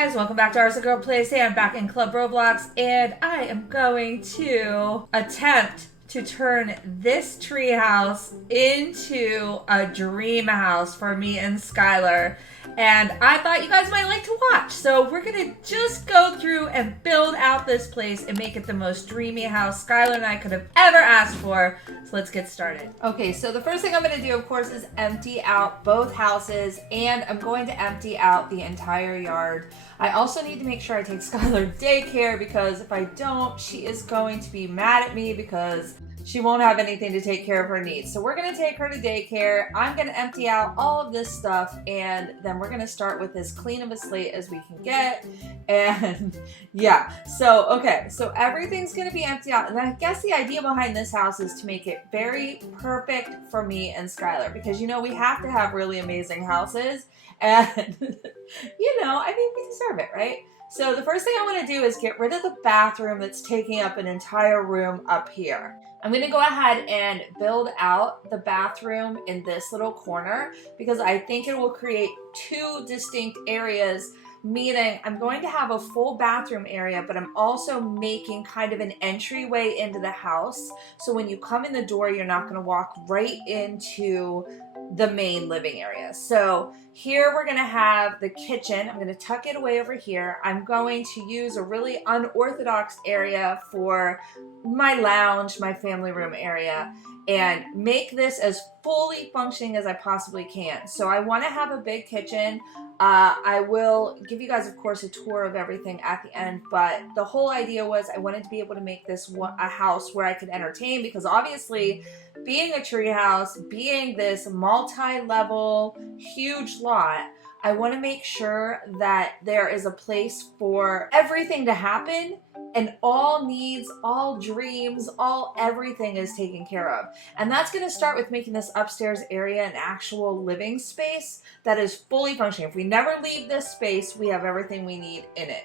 guys, welcome back to Arsen Girl Plays. Today I'm back in Club Roblox and I am going to attempt to turn this treehouse into a dream house for me and Skyler. And I thought you guys might like to watch. So we're gonna just go through and build out this place and make it the most dreamy house Skyler and I could have ever asked for. So let's get started. Okay, so the first thing I'm gonna do, of course, is empty out both houses, and I'm going to empty out the entire yard. I also need to make sure I take Skyler daycare, because if I don't, she is going to be mad at me because she won't have anything to take care of her needs. So we're gonna take her to daycare. I'm gonna empty out all of this stuff, and then we're gonna start with as clean of a slate as we can get. And yeah, so okay, so everything's gonna be emptied out. And I guess the idea behind this house is to make it very perfect for me and Skyler, because you know, we have to have really amazing houses. And you know, I mean, we deserve it, right? So the first thing I want to do is get rid of the bathroom that's taking up an entire room up here. I'm going to go ahead and build out the bathroom in this little corner because I think it will create two distinct areas, meaning I'm going to have a full bathroom area, but I'm also making kind of an entryway into the house. So when you come in the door, you're not going to walk right into the main living area. So here we're going to have the kitchen. I'm going to tuck it away over here. I'm going to use a really unorthodox area for my lounge, my family room area, and make this as fully functioning as I possibly can. So I want to have a big kitchen. I will give you guys, of course, a tour of everything at the end, but the whole idea was I wanted to be able to make this a house where I could entertain, because obviously being a tree house, being this multi-level, huge lot, I want to make sure that there is a place for everything to happen, and all needs, all dreams, all everything is taken care of. And that's going to start with making this upstairs area an actual living space that is fully functioning. If we never leave this space, we have everything we need in it.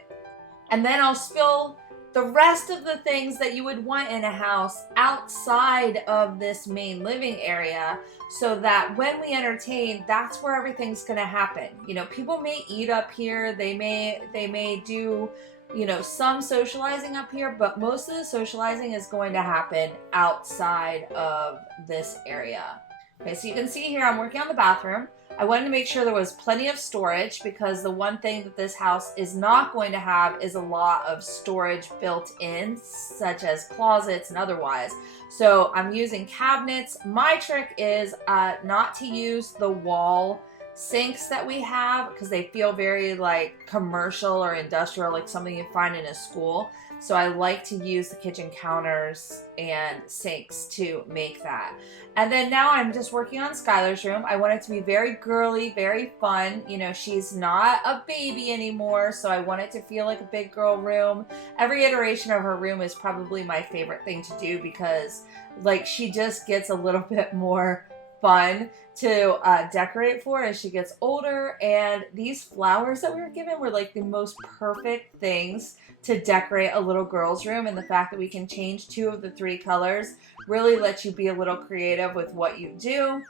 And then I'll spill the rest of the things that you would want in a house outside of this main living area, so that when we entertain, that's where everything's going to happen. You know, people may eat up here, they may do, you know, some socializing up here, but most of the socializing is going to happen outside of this area. Okay, so you can see here I'm working on the bathroom. I wanted to make sure there was plenty of storage, because the one thing that this house is not going to have is a lot of storage built in, such as closets and otherwise. So I'm using cabinets. My trick is not to use the wall sinks that we have, because they feel very like commercial or industrial, like something you find in a school. So I like to use the kitchen counters and sinks to make that. And then now I'm just working on Skyler's room. I want it to be very girly, very fun. You know, she's not a baby anymore, so I want it to feel like a big girl room. Every iteration of her room is probably my favorite thing to do, because like she just gets a little bit more fun to decorate for as she gets older. And these flowers that we were given were like the most perfect things to decorate a little girl's room, and the fact that we can change 2 of the 3 colors really lets you be a little creative with what you do.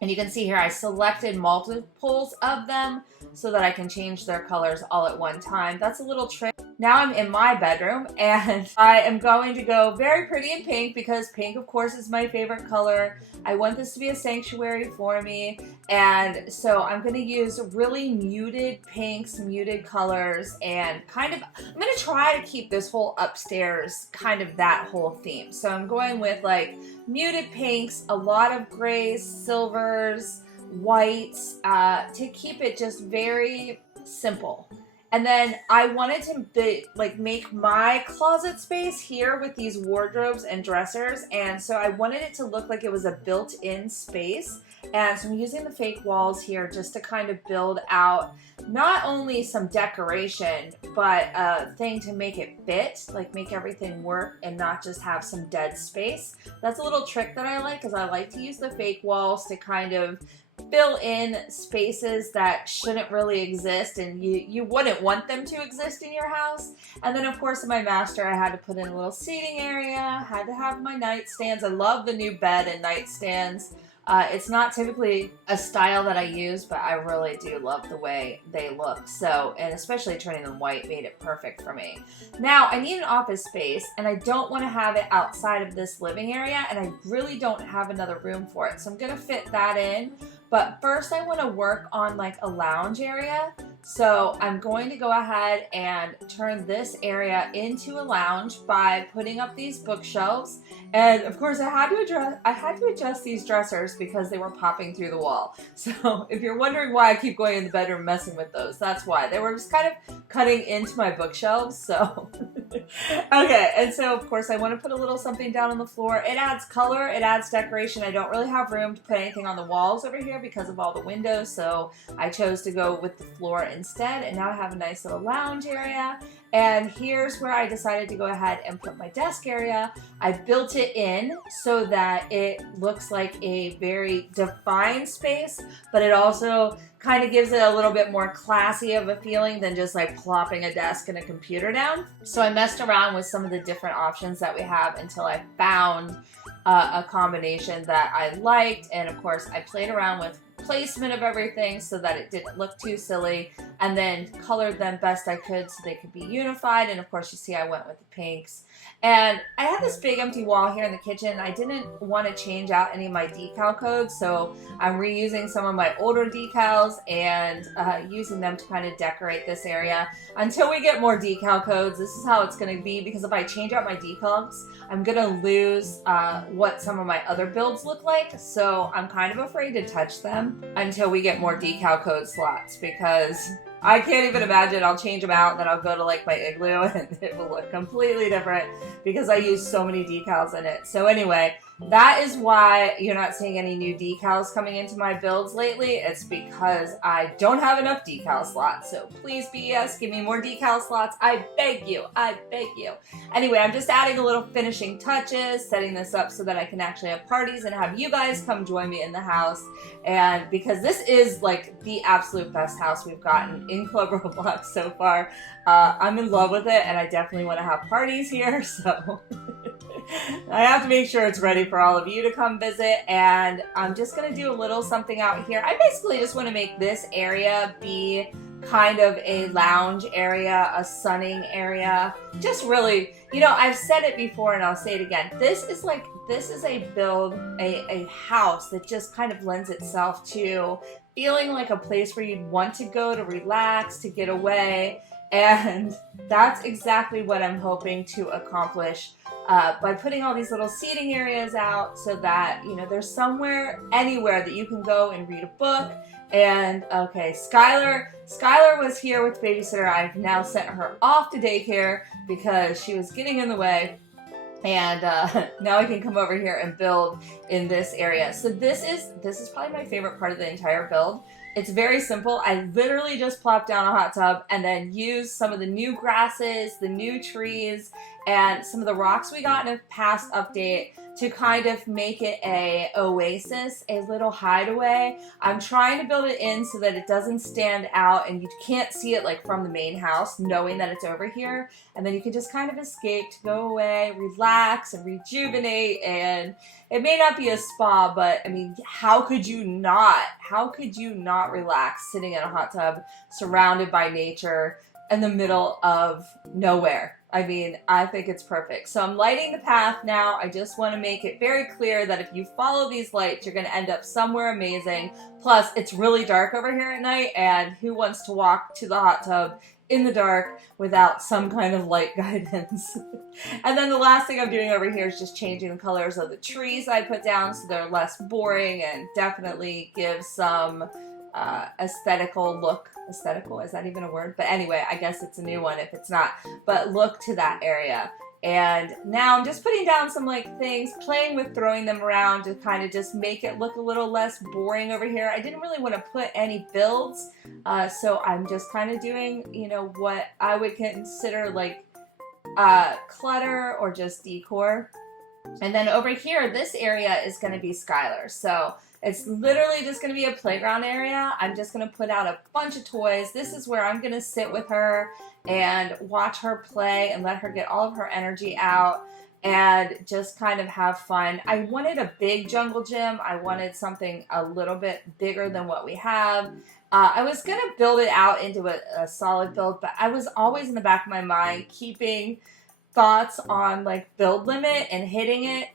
And you can see here I selected multiples of them so that I can change their colors all at one time. That's a little trick. Now I'm in my bedroom, and I am going to go very pretty in pink, because pink, of course, is my favorite color. I want this to be a sanctuary for me, and so I'm going to use really muted pinks, muted colors, and kind of, I'm going to try to keep this whole upstairs kind of that whole theme. So I'm going with like muted pinks, a lot of grays, silvers, whites, to keep it just very simple. And then I wanted to make my closet space here with these wardrobes and dressers, and so I wanted it to look like it was a built-in space. And so I'm using the fake walls here just to kind of build out not only some decoration, but a thing to make it fit, like make everything work and not just have some dead space. That's a little trick that I like, because I like to use the fake walls to kind of fill in spaces that shouldn't really exist, and you wouldn't want them to exist in your house. And then, of course, in my master, I had to put in a little seating area, had to have my nightstands. I love the new bed and nightstands. It's not typically a style that I use, but I really do love the way they look. So, and especially turning them white made it perfect for me. Now, I need an office space, and I don't want to have it outside of this living area, and I really don't have another room for it. So I'm going to fit that in. But first I want to work on like a lounge area. So I'm going to go ahead and turn this area into a lounge by putting up these bookshelves. And of course I had to adjust these dressers because they were popping through the wall. So if you're wondering why I keep going in the bedroom messing with those, that's why. They were just kind of cutting into my bookshelves, so. Okay, and so of course I want to put a little something down on the floor. It adds color, it adds decoration. I don't really have room to put anything on the walls over here because of all the windows, so I chose to go with the floor instead, and now I have a nice little lounge area. And here's where I decided to go ahead and put my desk area. I built it in so that it looks like a very defined space, but it also kind of gives it a little bit more classy of a feeling than just like plopping a desk and a computer down. So I messed around with some of the different options that we have until I found a combination that I liked. And of course I played around with placement of everything so that it didn't look too silly, and then colored them best I could so they could be unified. And of course you see I went with the pinks. And I had this big empty wall here in the kitchen. I didn't want to change out any of my decal codes, so I'm reusing some of my older decals and using them to kind of decorate this area. Until we get more decal codes, this is how it's going to be, because if I change out my decals, I'm going to lose what some of my other builds look like, so I'm kind of afraid to touch them until we get more decal code slots, because I can't even imagine I'll change them out and then I'll go to like my igloo and it will look completely different because I use so many decals in it. So anyway, that is why you're not seeing any new decals coming into my builds lately. It's because I don't have enough decal slots. So please, BS, give me more decal slots. I beg you. I beg you. Anyway, I'm just adding a little finishing touches, setting this up so that I can actually have parties and have you guys come join me in the house. And because this is like the absolute best house we've gotten in Club Roblox so far, I'm in love with it and I definitely want to have parties here. So I have to make sure it's ready for all of you to come visit, and I'm just going to do a little something out here. I basically just want to make this area be kind of a lounge area, a sunning area. Just really, you know, I've said it before and I'll say it again. This is a build, a house that just kind of lends itself to feeling like a place where you'd want to go to relax, to get away. And that's exactly what I'm hoping to accomplish by putting all these little seating areas out so that, you know, there's somewhere, anywhere that you can go and read a book. And okay, Skyler was here with the babysitter. I've now sent her off to daycare because she was getting in the way. And now I can come over here and build in this area. So this is probably my favorite part of the entire build. It's very simple. I literally just plopped down a hot tub and then used some of the new grasses, the new trees, and some of the rocks we got in a past update to kind of make it a oasis, a little hideaway. I'm trying to build it in so that it doesn't stand out and you can't see it like from the main house, knowing that it's over here. And then you can just kind of escape to go away, relax and rejuvenate. And it may not be a spa, but I mean, how could you not relax sitting in a hot tub surrounded by nature in the middle of nowhere? I mean, I think it's perfect. So I'm lighting the path now. I just want to make it very clear that if you follow these lights, you're going to end up somewhere amazing. Plus, it's really dark over here at night, and who wants to walk to the hot tub in the dark without some kind of light guidance? And then the last thing I'm doing over here is just changing the colors of the trees I put down so they're less boring and definitely give some aesthetical look. Aesthetical, is that even a word? But anyway, I guess it's a new one if it's not. But look to that area. And now I'm just putting down some like things, playing with throwing them around to kind of just make it look a little less boring over here. I didn't really want to put any builds, so I'm just kind of doing, you know, what I would consider like clutter or just decor. And then over here, this area is going to be Skyler. So it's literally just going to be a playground area. I'm just going to put out a bunch of toys. This is where I'm going to sit with her and watch her play and let her get all of her energy out. and just kind of have fun. I wanted a big jungle gym. I wanted something a little bit bigger than what we have. I was going to build it out into a solid build, but I was always in the back of my mind keeping thoughts on like build limit and hitting it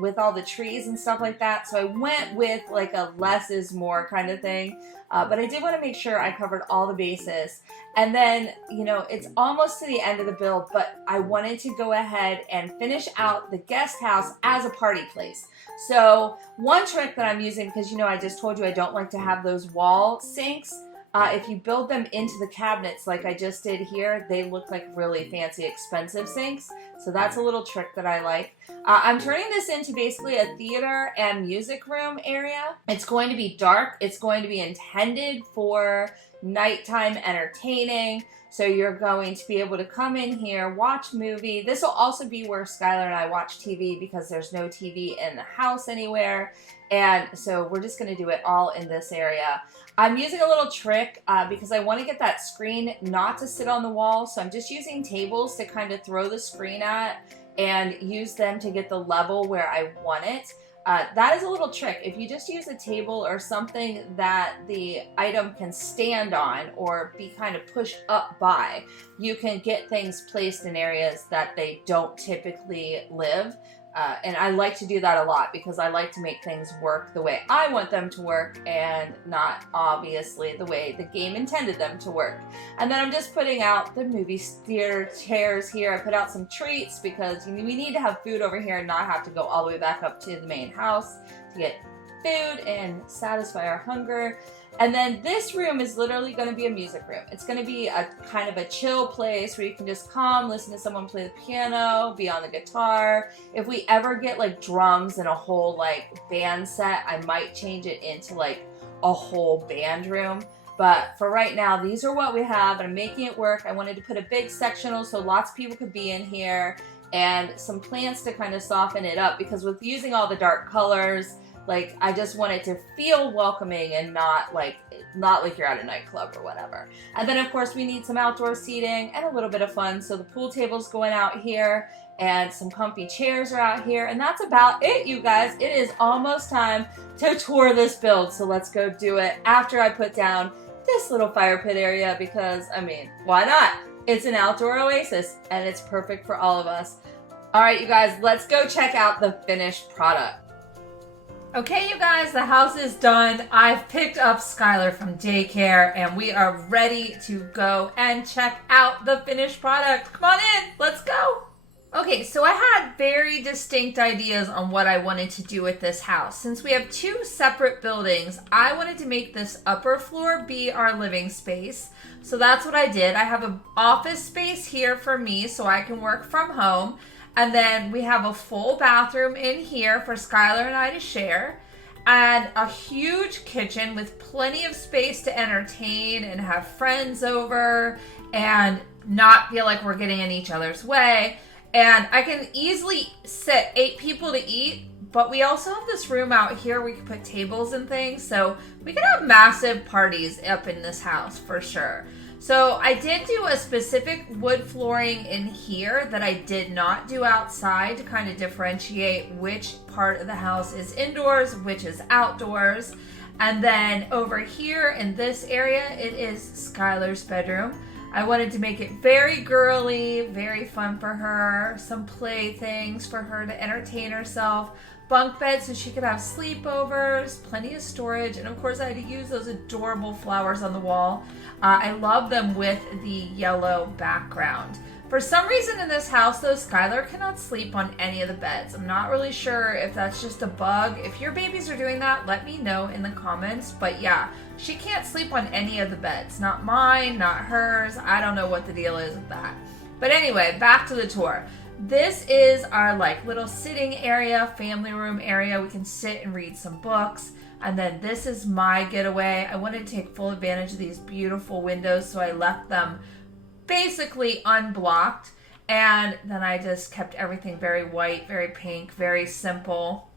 with all the trees and stuff like that. So I went with like a less is more kind of thing. But I did want to make sure I covered all the bases. And then, you know, it's almost to the end of the build, but I wanted to go ahead and finish out the guest house as a party place. So one trick that I'm using, because, you know, I just told you I don't like to have those wall sinks. If you build them into the cabinets like I just did here, they look like really fancy, expensive sinks. So that's a little trick that I like. I'm turning this into basically a theater and music room area. It's going to be dark. It's going to be intended for nighttime entertaining. So you're going to be able to come in here, watch a movie. This will also be where Skyler and I watch TV because there's no TV in the house anywhere. And so we're just going to do it all in this area. I'm using a little trick because I want to get that screen not to sit on the wall. So I'm just using tables to kind of throw the screen at and use them to get the level where I want it. That is a little trick. If you just use a table or something that the item can stand on or be kind of pushed up by, you can get things placed in areas that they don't typically live. And I like to do that a lot because I like to make things work the way I want them to work and not obviously the way the game intended them to work. And then I'm just putting out the movie theater chairs here. I put out some treats because we need to have food over here and not have to go all the way back up to the main house to get food and satisfy our hunger. And then this room is literally going to be a music room. It's going to be a kind of a chill place where you can just come, listen to someone play the piano, be on the guitar. If we ever get like drums and a whole like band set, I might change it into like a whole band room. But for right now, these are what we have, and I'm making it work. I wanted to put a big sectional so lots of people could be in here, and some plants to kind of soften it up, because with using all the dark colors, like, I just want it to feel welcoming and not like you're at a nightclub or whatever. And then, of course, we need some outdoor seating and a little bit of fun. So the pool table's going out here and some comfy chairs are out here. And that's about it, you guys. It is almost time to tour this build. So let's go do it after I put down this little fire pit area because, I mean, why not? It's an outdoor oasis and it's perfect for all of us. All right, you guys, let's go check out the finished product. Okay, you guys, the house is done. I've picked up Skyler from daycare and we are ready to go and check out the finished product. Come on in, let's go. Okay, so I had very distinct ideas on what I wanted to do with this house. Since we have two separate buildings, I wanted to make this upper floor be our living space. So that's what I did. I have an office space here for me so I can work from home. And then we have a full bathroom in here for Skyler and I to share. And a huge kitchen with plenty of space to entertain and have friends over and not feel like we're getting in each other's way. And I can easily sit 8 people to eat, but we also have this room out here where we can put tables and things. So we can have massive parties up in this house for sure. So I did do a specific wood flooring in here that I did not do outside to kind of differentiate which part of the house is indoors, which is outdoors. And then over here in this area, it is Skyler's bedroom. I wanted to make it very girly, very fun for her, some play things for her to entertain herself, bunk bed so she could have sleepovers, plenty of storage, and of course I had to use those adorable flowers on the wall. I love them with the yellow background. For some reason in this house though, Skyler cannot sleep on any of the beds. I'm not really sure if that's just a bug. If your babies are doing that, let me know in the comments. But yeah, she can't sleep on any of the beds. Not mine, not hers. I don't know what the deal is with that. But anyway, back to the tour. This is our like little sitting area, family room area. We can sit and read some books. And then this is my getaway. I wanted to take full advantage of these beautiful windows, so I left them basically unblocked. And then I just kept everything very white, very pink, very simple.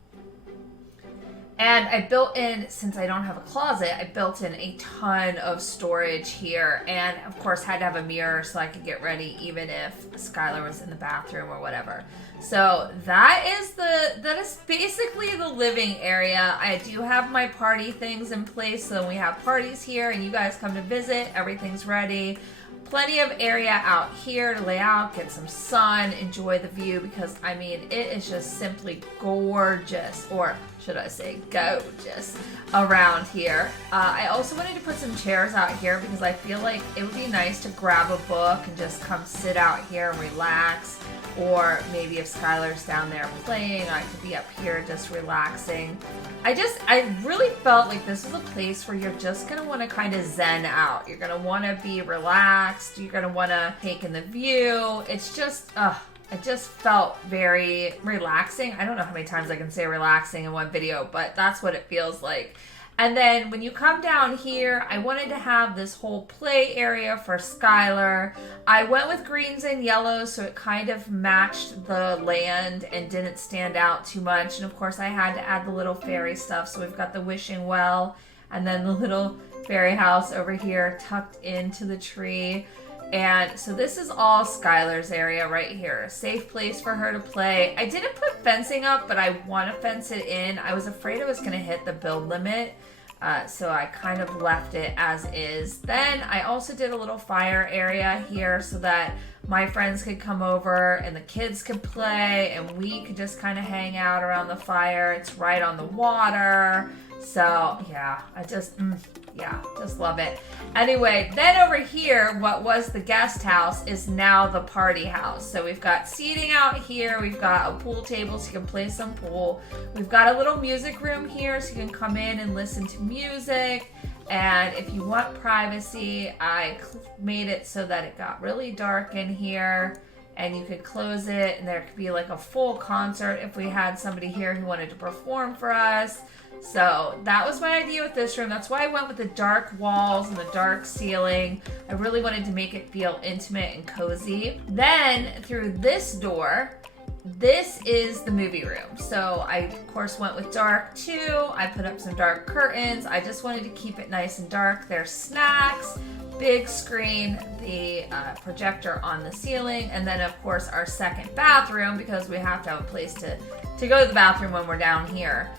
And I built in, since I don't have a closet, I built in a ton of storage here. And of course had to have a mirror so I could get ready even if Skyler was in the bathroom or whatever. So that is basically the living area. I do have my party things in place. So when we have parties here and you guys come to visit, everything's ready. Plenty of area out here to lay out, get some sun, enjoy the view, because I mean, it is just simply gorgeous, or should I say gorgeous, around here. I also wanted to put some chairs out here because I feel like it would be nice to grab a book and just come sit out here and relax. Or maybe if Skyler's down there playing, I could be up here just relaxing. I really felt like this was a place where you're just gonna wanna kind of zen out. You're gonna wanna be relaxed. You're gonna wanna take in the view. It's just, it just felt very relaxing. I don't know how many times I can say relaxing in one video, but that's what it feels like. And then when you come down here, I wanted to have this whole play area for Skyler. I went with greens and yellows so it kind of matched the land and didn't stand out too much. And of course I had to add the little fairy stuff. So we've got the wishing well and then the little fairy house over here tucked into the tree. And so this is all Skyler's area right here. A safe place for her to play. I didn't put fencing up, but I want to fence it in. I was afraid I was going to hit the build limit. So I kind of left it as is. Then I also did a little fire area here so that my friends could come over and the kids could play and we could just kind of hang out around the fire. It's right on the water. So yeah, I just love it. Anyway, then over here, what was the guest house is now the party house. So we've got seating out here. We've got a pool table so you can play some pool. We've got a little music room here so you can come in and listen to music. And if you want privacy, I made it so that it got really dark in here and you could close it and there could be like a full concert if we had somebody here who wanted to perform for us. So that was my idea with this room. That's why I went with the dark walls and the dark ceiling. I really wanted to make it feel intimate and cozy. Then through this door, this is the movie room. So I of course went with dark too. I put up some dark curtains. I just wanted to keep it nice and dark. There's snacks, big screen, the projector on the ceiling, and then of course our second bathroom because we have to have a place to go to the bathroom when we're down here.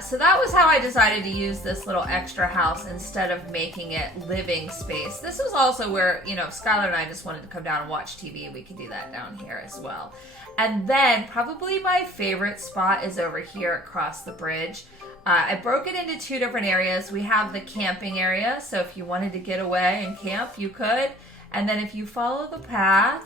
So that was how I decided to use this little extra house instead of making it living space. This was also where, you know, Skyler and I just wanted to come down and watch TV. We could do that down here as well. And then probably my favorite spot is over here across the bridge. I broke it into two different areas. We have the camping area. So if you wanted to get away and camp, you could. And then if you follow the path,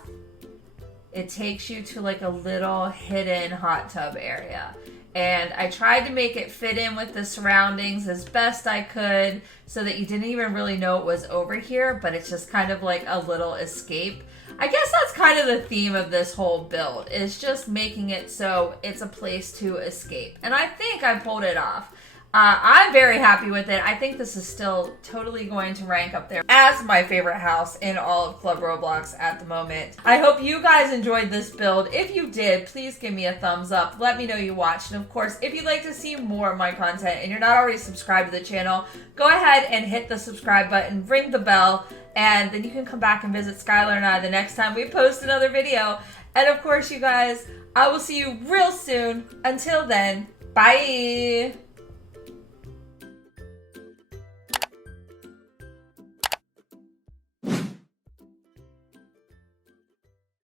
it takes you to like a little hidden hot tub area. And I tried to make it fit in with the surroundings as best I could so that you didn't even really know it was over here, but it's just kind of like a little escape. I guess that's kind of the theme of this whole build, is just making it so it's a place to escape. And I think I pulled it off. I'm very happy with it. I think this is still totally going to rank up there as my favorite house in all of Club Roblox at the moment. I hope you guys enjoyed this build. If you did, please give me a thumbs up. Let me know you watched. And of course, if you'd like to see more of my content and you're not already subscribed to the channel, go ahead and hit the subscribe button, ring the bell, and then you can come back and visit Skyler and I the next time we post another video. And of course, you guys, I will see you real soon. Until then, bye!